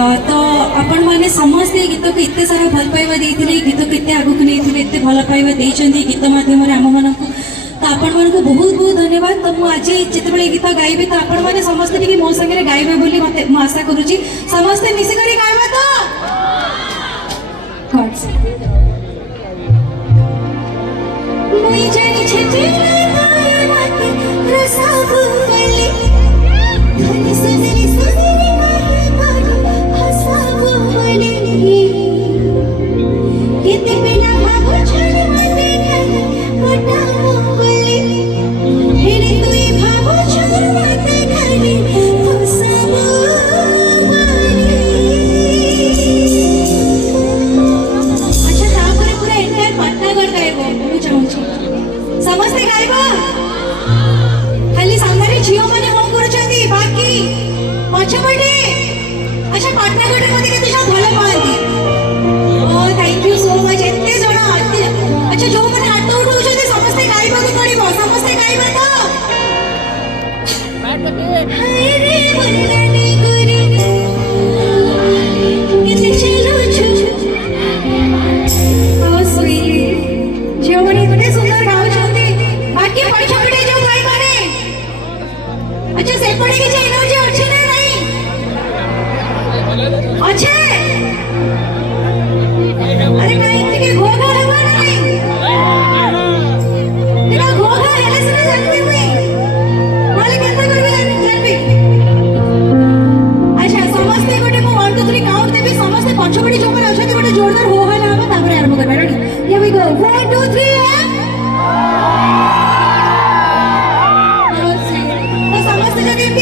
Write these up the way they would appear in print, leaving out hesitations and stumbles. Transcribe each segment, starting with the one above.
तो आपण मैंने समस्ते गीत को एत सारा भल पाइबा देइथिले गीत को एत आगु नहीं एत भल पाइबा देइछन्ती गीत माध्यम आम मन को तो आपण मन को बहुत बहुत धन्यवाद। तो मुझे जिते गीत गाइबे तो आपण मैंने समस्ते टिके मो संगे गाइबे बोली मते मु आशा करूची समस्ते मिसी करी गाइबा तो गॉड्स मुई जानी छेते नाय माते रसाब गली धनी सुंदरी सुंदरी नाय बारू हसाब गली किते बिना भाबो छड़ मते गली पटाबो गली हेरे तुई भाबो छड़ मते गली हसाब गली। अच्छा तापर पूरा एंटायर पाटनागढ़ गाइबो मु चाहूची समस्ते गाइबो खाली सामने झियो माने हो करछंती बाकी पछपटे अच्छा पाटनागढ़ मते केते सब भलो पांती ओ थैंक यू सो मच एते जणा अच्छा जो माने हाथ उठाउ छथि समस्ते गाइबा को पड़िबो समस्ते गाइबा तो हाय रे वरलानी गुरी केते चलो छु ओ स्वीट जो माने केते सुंदर गाउ छथि बाकी पछपटे जो गाइ माने अच्छा से पड़े के जे एनर्जी अच्छे ना नहीं अच्छे अरे नहीं के घोघा है नहीं तेरा घोघा है से जानती हुई माले केतना करबे जानबी अच्छा समस्ते गोटे को 1 2 3 काउंट देबी समस्ते पछपटी जो पर अछथि गोटे जोरदार हो हला हम तापर आरंभ करबा रेडी हियर वी गो 1 2 3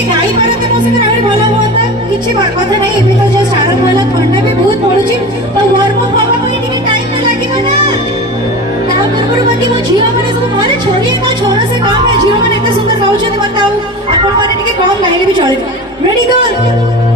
गाई पारते मो संगे आहुरी भल होता किछि कथा नहीं एबे तो जस्ट आरंभ होला ठंडा भी बहुत पड़ुची तो वार्म अप करबा पई टिके टाइम तो लागिबो ना ता पूर्व बाकी मो झियो माने सब मारे छोड़ी का छोरा से काम है झियो माने एते सुंदर गाउछन बताओ आपण माने टिके कम गाइले भी चले रेडी गो